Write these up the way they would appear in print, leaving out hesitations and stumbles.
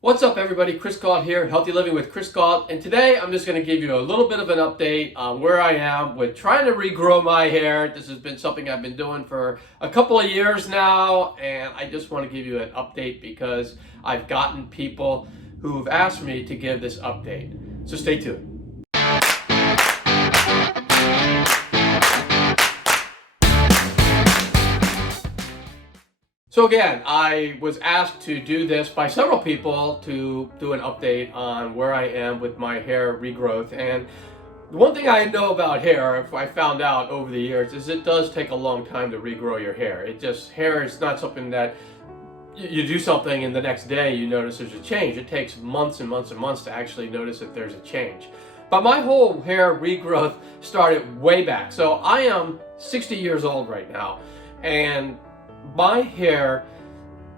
What's up everybody, Chris Gault here, Healthy Living with Chris Gault, and today I'm just going to give you a little bit of an update on where I am with trying to regrow my hair. This has been something I've been doing for a couple of years now, and I just want to give you an update because I've gotten people who've asked me to give this update. So stay tuned. So again, I was asked to do this by several people to do an update on where I am with my hair regrowth. And the one thing I know about hair, if I found out over the years, is it does take a long time to regrow your hair. Hair is not something that you do something and the next day you notice there's a change. It takes months and months and months to actually notice that there's a change. But my whole hair regrowth started way back. So I am 60 years old right now, and my hair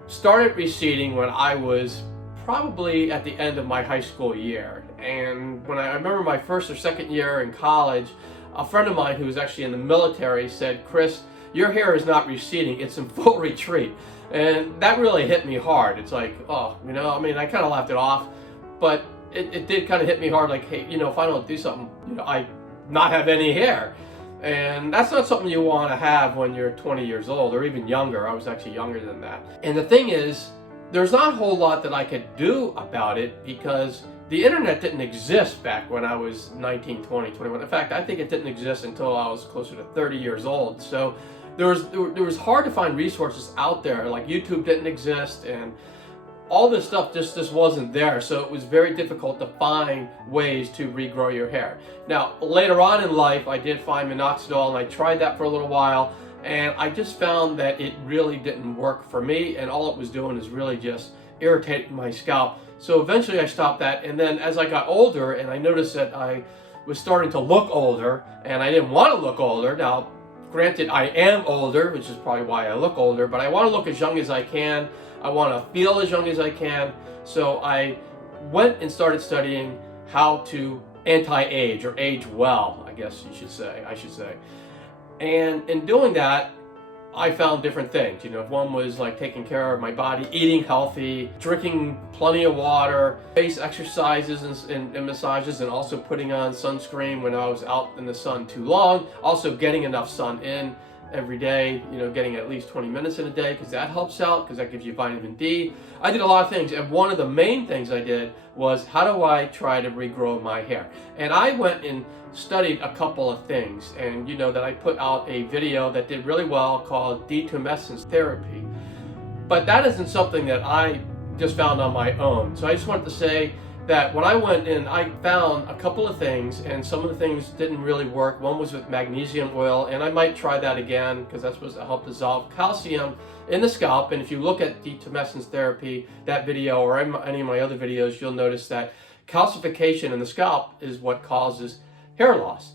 started receding when I was probably at the end of my high school year. And when I remember my first or second year in college, a friend of mine who was actually in the military said, "Chris, your hair is not receding, it's in full retreat." And that really hit me hard. It's like, oh, I kind of laughed it off, but it did kind of hit me hard, like, hey, if I don't do something, I not have any hair. And that's not something you want to have when you're 20 years old or even younger. I was actually younger than that. And the thing is, there's not a whole lot that I could do about it because the internet didn't exist back when I was 19, 20, 21. In fact, I think it didn't exist until I was closer to 30 years old. So there was hard to find resources out there. Like YouTube didn't exist, and all this stuff just wasn't there, so it was very difficult to find ways to regrow your hair. Now, later on in life, I did find minoxidil, and I tried that for a little while, and I just found that it really didn't work for me, and all it was doing is really just irritating my scalp. So eventually I stopped that, and then as I got older, and I noticed that I was starting to look older, and I didn't want to look older. Now, granted, I am older, which is probably why I look older, but I want to look as young as I can. I want to feel as young as I can. So I went and started studying how to anti-age, or age well, I guess I should say. And in doing that, I found different things. One was like taking care of my body, eating healthy, drinking plenty of water, face exercises and massages, and also putting on sunscreen when I was out in the sun too long. Also getting enough sun in every day, getting at least 20 minutes in a day, because that helps out, because that gives you vitamin D. I did a lot of things, and one of the main things I did was, how do I try to regrow my hair? And I went and studied a couple of things, and that I put out a video that did really well called detumescence therapy. But that isn't something that I just found on my own. So I just wanted to say that when I went in, I found a couple of things, and some of the things didn't really work. One was with magnesium oil, and I might try that again because that's supposed to help dissolve calcium in the scalp. And if you look at detumescence therapy, that video, or any of my other videos, you'll notice that calcification in the scalp is what causes hair loss.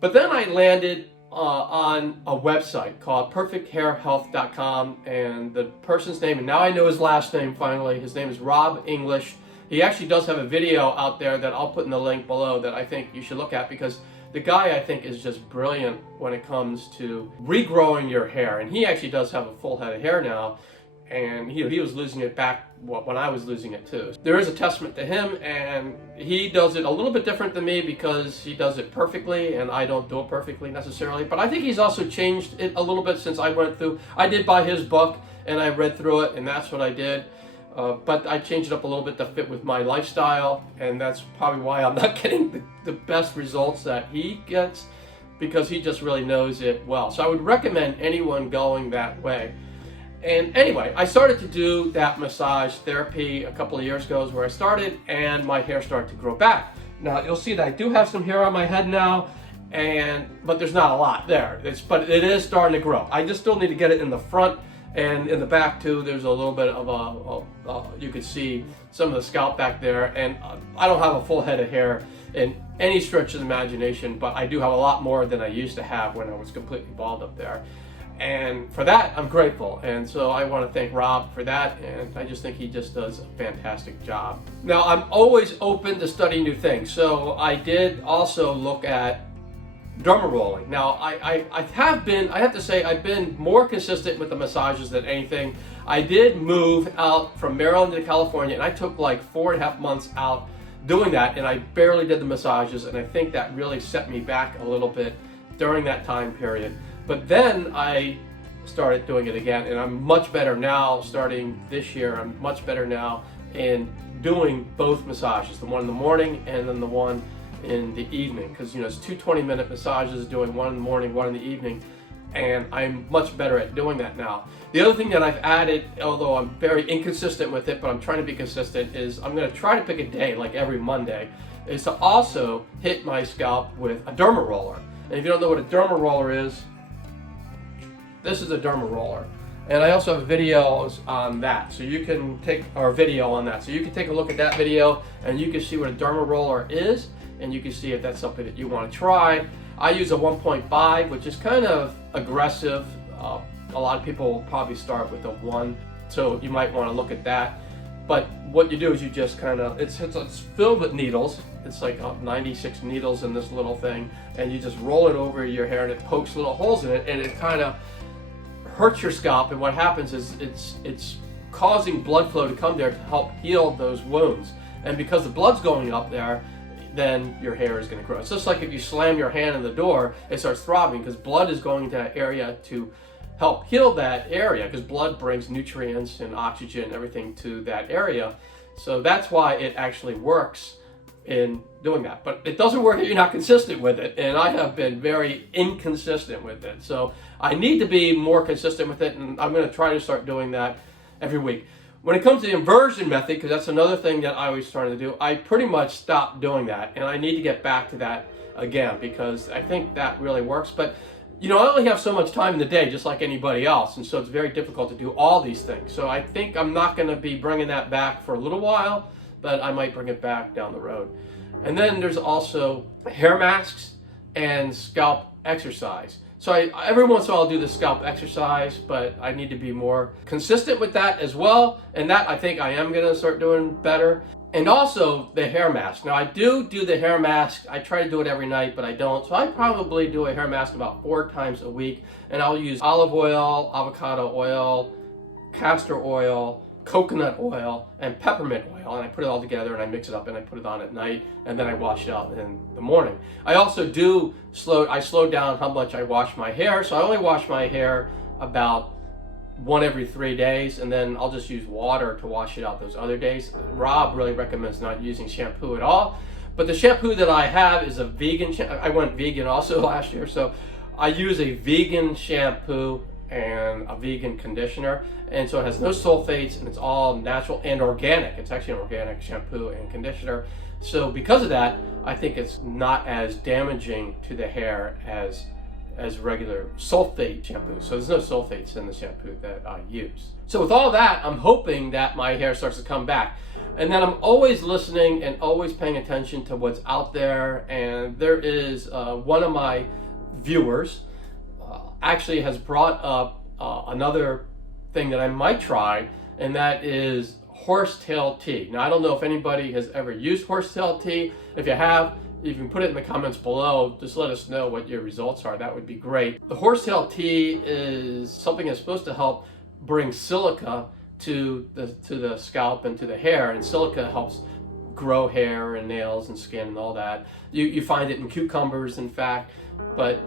But then I landed on a website called perfecthairhealth.com, and the person's name, and now I know his last name finally, his name is Rob English. He actually does have a video out there that I'll put in the link below that I think you should look at, because the guy, I think, is just brilliant when it comes to regrowing your hair. And he actually does have a full head of hair now, and he was losing it back when I was losing it too. There is a testament to him, and he does it a little bit different than me because he does it perfectly, and I don't do it perfectly necessarily. But I think he's also changed it a little bit since I went through. I did buy his book, and I read through it, and that's what I did. But I changed it up a little bit to fit with my lifestyle, and that's probably why I'm not getting the best results that he gets, because he just really knows it well. So I would recommend anyone going that way. And anyway, I started to do that massage therapy a couple of years ago is where I started, and my hair started to grow back. Now you'll see that I do have some hair on my head now, but there's not a lot there. But it is starting to grow. I just still need to get it in the front. And in the back too, there's a little bit of you could see some of the scalp back there. And I don't have a full head of hair in any stretch of the imagination, but I do have a lot more than I used to have when I was completely bald up there. And for that, I'm grateful. And so I want to thank Rob for that. And I just think he just does a fantastic job. Now, I'm always open to studying new things. So I did also look at derma rolling. Now, I have to say, I've been more consistent with the massages than anything. I did move out from Maryland to California, and I took like 4.5 months out doing that, and I barely did the massages, and I think that really set me back a little bit during that time period. But then I started doing it again, and I'm much better now. Starting this year, I'm much better now in doing both massages, the one in the morning and then the one in the evening, because it's 2 20-minute massages, doing one in the morning, one in the evening, and I'm much better at doing that now. The other thing that I've added, although I'm very inconsistent with it, but I'm trying to be consistent, is I'm going to try to pick a day, like every Monday, is to also hit my scalp with a derma roller. And if you don't know what a derma roller is, this is a derma roller. And I also have videos on that, so you can take our video on that. So you can take a look at that video, and you can see what a derma roller is, and you can see if that's something that you want to try. I use a 1.5, which is kind of aggressive. A lot of people will probably start with a 1, so you might want to look at that. But what you do is you just kind of, it's filled with needles. It's like 96 needles in this little thing, and you just roll it over your hair, and it pokes little holes in it, and it kind of hurts your scalp. And what happens is it's causing blood flow to come there to help heal those wounds. And because the blood's going up there, then your hair is going to grow. It's just like if you slam your hand in the door, it starts throbbing because blood is going to that area to help heal that area, because blood brings nutrients and oxygen and everything to that area. So that's why it actually works in doing that. But it doesn't work if you're not consistent with it, and I have been very inconsistent with it. So I need to be more consistent with it, and I'm going to try to start doing that every week. When it comes to the inversion method, because that's another thing that I was trying to do, I pretty much stopped doing that, and I need to get back to that again, because I think that really works. But I only have so much time in the day, just like anybody else, and so it's very difficult to do all these things. So I think I'm not going to be bringing that back for a little while, but I might bring it back down the road. And then there's also hair masks and scalp exercise. So every once in a while I'll do the scalp exercise, but I need to be more consistent with that as well. And that I think I am going to start doing better. And also the hair mask. Now I do the hair mask. I try to do it every night, but I don't. So I probably do a hair mask about 4 times a week. And I'll use olive oil, avocado oil, castor oil, coconut oil, and peppermint oil, and I put it all together and I mix it up and I put it on at night, and then I wash it out in the morning. I also slow down how much I wash my hair, so I only wash my hair about 1 every 3 days, and then I'll just use water to wash it out those other days. Rob really recommends not using shampoo at all, but the shampoo that I have is a vegan shampoo. I went vegan also last year, so I use a vegan shampoo and a vegan conditioner, and so it has no sulfates, and it's all natural and organic. It's actually an organic shampoo and conditioner. So because of that, I think it's not as damaging to the hair as regular sulfate shampoo. So there's no sulfates in the shampoo that I use. So with all that, I'm hoping that my hair starts to come back. And then I'm always listening and always paying attention to what's out there. And there is one of my viewers actually has brought up another thing that I might try, and that is Horsetail Tea. Now I don't know if anybody has ever used Horsetail Tea. If you have, you can put it in the comments below. Just let us know what your results are. That would be great. The Horsetail Tea is something that's supposed to help bring silica to the scalp and to the hair, and silica helps grow hair and nails and skin and all that. You find it in cucumbers, in fact, but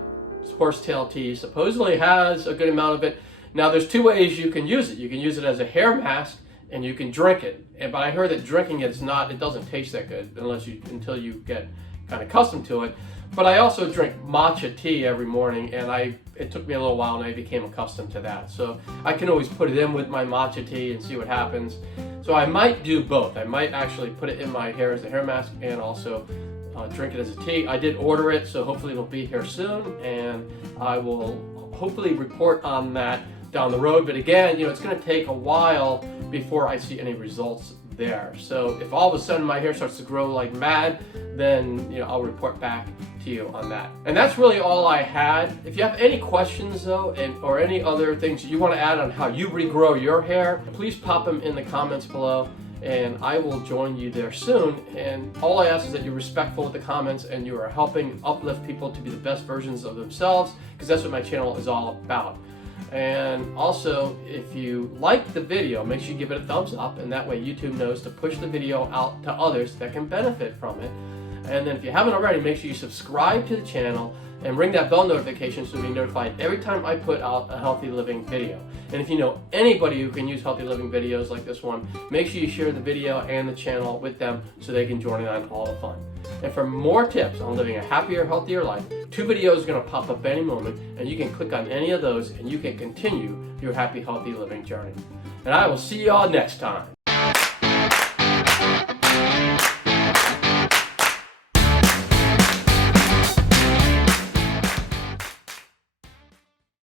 Horsetail Tea supposedly has a good amount of it. Now there's 2 ways you can use it. You can use it as a hair mask, and you can drink it. But I heard that drinking it doesn't taste that good until you get kind of accustomed to it. But I also drink matcha tea every morning, and it took me a little while, and I became accustomed to that. So I can always put it in with my matcha tea and see what happens. So I might do both. I might actually put it in my hair as a hair mask and also drink it as a tea. I did order it, so hopefully it'll be here soon, and I will hopefully report on that down the road. But again, it's going to take a while before I see any results there. So if all of a sudden my hair starts to grow like mad, then I'll report back to you on that. And that's really all I had. If you have any questions though, or any other things you want to add on how you regrow your hair, please pop them in the comments below. and I will join you there soon. And all I ask is that you're respectful with the comments and you are helping uplift people to be the best versions of themselves, because that's what my channel is all about. And also, if you like the video, make sure you give it a thumbs up, and that way YouTube knows to push the video out to others that can benefit from it. And then if you haven't already, make sure you subscribe to the channel and ring that bell notification so you'll be notified every time I put out a healthy living video. And if you know anybody who can use healthy living videos like this one, make sure you share the video and the channel with them so they can join in on all the fun. And for more tips on living a happier, healthier life, 2 videos are going to pop up any moment, and you can click on any of those and you can continue your happy, healthy living journey. And I will see you all next time.